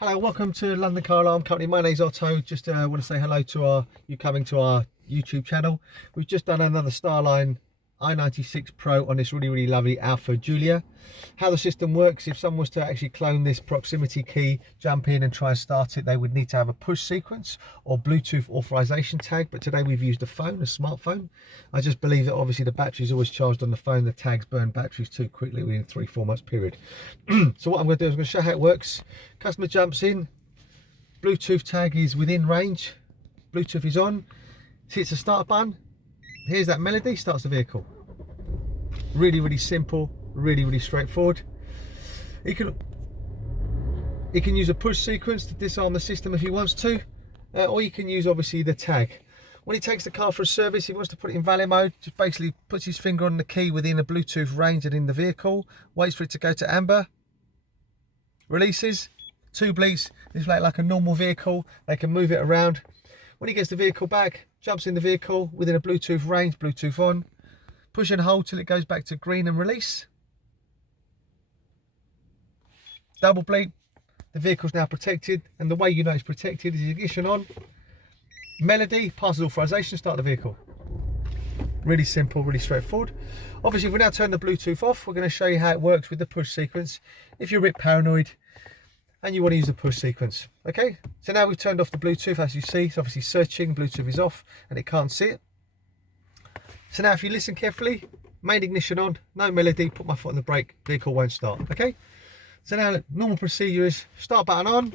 Hello, welcome to London Car Alarm Company. My name's Otto. Just want to say hello to you coming to our YouTube channel. We've just done another Starline i96 Pro on this really lovely Alfa Giulia. How the system works: if someone was to actually clone this proximity key, jump in and try and start it, they would need to have a push sequence or Bluetooth authorization tag. But today we've used a phone, a smartphone. I just believe that obviously the battery is always charged on the phone. The tags burn batteries too quickly within 3-4 months period. So what I'm going to do is I'm going to show how it works. Customer jumps in, Bluetooth tag is within range, Bluetooth is on, hits the start button. Here's that melody, starts the vehicle. Really simple, really straightforward. He can use a push sequence to disarm the system if he wants to, or you can use obviously the tag. When he takes the car for a service, he wants to put it in valet mode, just basically puts his finger on the key within a Bluetooth range and in the vehicle, waits for it to go to amber, releases, 2 bleeps, it's like a normal vehicle. They can move it around. When he gets the vehicle back, jumps in the vehicle within a Bluetooth range, Bluetooth on, push and hold till it goes back to green and release. Double bleep, the vehicle's now protected, and the way you know it's protected is ignition on, melody, passes authorization, start the vehicle. Really simple, really straightforward. Obviously, if we now turn the Bluetooth off, we're going to show you how it works with the push sequence if you're a bit paranoid and you want to use the push sequence. Okay, so now we've turned off the Bluetooth. As you see, it's obviously searching, Bluetooth is off and it can't see it. So now if you listen carefully, main ignition on, no melody, put my foot on the brake, vehicle won't start. Okay, so now normal procedure is start button on,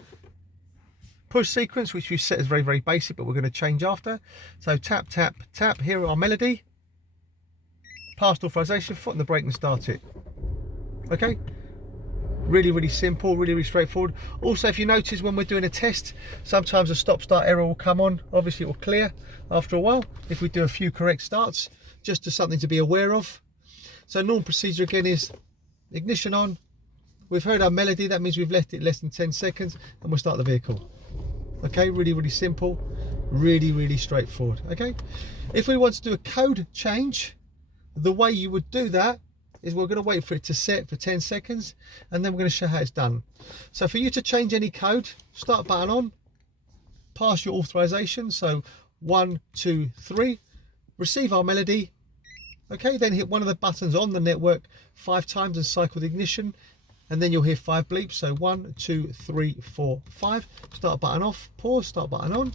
push sequence, which we've set as very basic, but we're going to change after. So tap, here our melody, past authorization, foot on the brake and start it. Okay, really simple, really straightforward. Also, if you notice when we're doing a test, sometimes a stop start error will come on. Obviously it will clear after a while if we do a few correct starts, just as something to be aware of. So normal procedure again is ignition on, we've heard our melody, that means we've left it less than 10 seconds and we'll start the vehicle. Okay, really simple, really straightforward. Okay, if we want to do a code change, the way you would do that is we're going to wait for it to set for 10 seconds and then we're going to show how it's done. So for you to change any code, start button on, pass your authorization, so 1, 2, 3, receive our melody. Okay, then hit one of the buttons on the network 5 times and cycle the ignition, and then you'll hear 5 bleeps. So 1, 2, 3, 4, 5. Start button off, pause, start button on,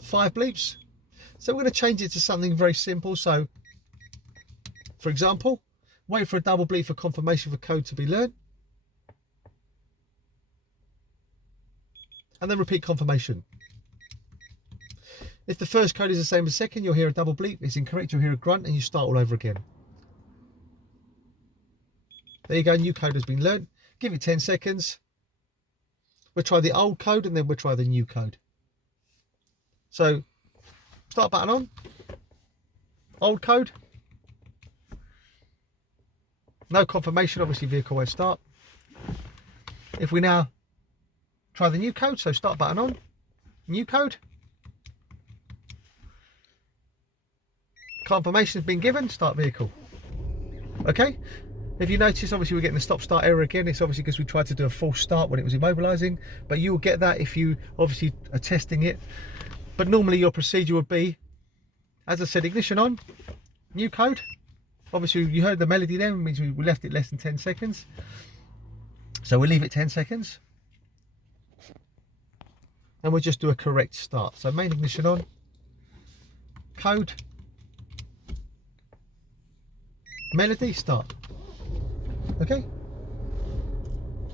5 bleeps. So we're going to change it to something very simple. So for example, wait for a double bleep for confirmation for code to be learned, and then repeat confirmation. If the first code is the same as second, you'll hear a double bleep. If it's incorrect, you'll hear a grunt and you start all over again. There you go, new code has been learned. Give it 10 seconds. We'll try the old code and then we'll try the new code. So start button on, old code, no confirmation, obviously vehicle won't start. If we now try the new code, so start button on, new code, confirmation has been given, start vehicle. Okay, if you notice, obviously we're getting the stop start error again. It's obviously because we tried to do a false start when it was immobilizing, but you will get that if you obviously are testing it. But normally your procedure would be, as I said, ignition on, new code. Obviously you heard the melody then, it means we left it less than 10 seconds. So we'll leave it 10 seconds. And we'll just do a correct start. So main ignition on, code, melody, start. Okay.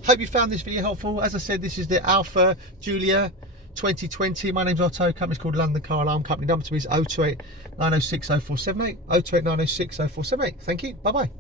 Hope you found this video helpful. As I said, this is the Alfa Giulia 2020. My name's Otto, company's called London Car Alarm Company. Number to me is 028 906 0478, 028 906 0478. Thank you, bye bye.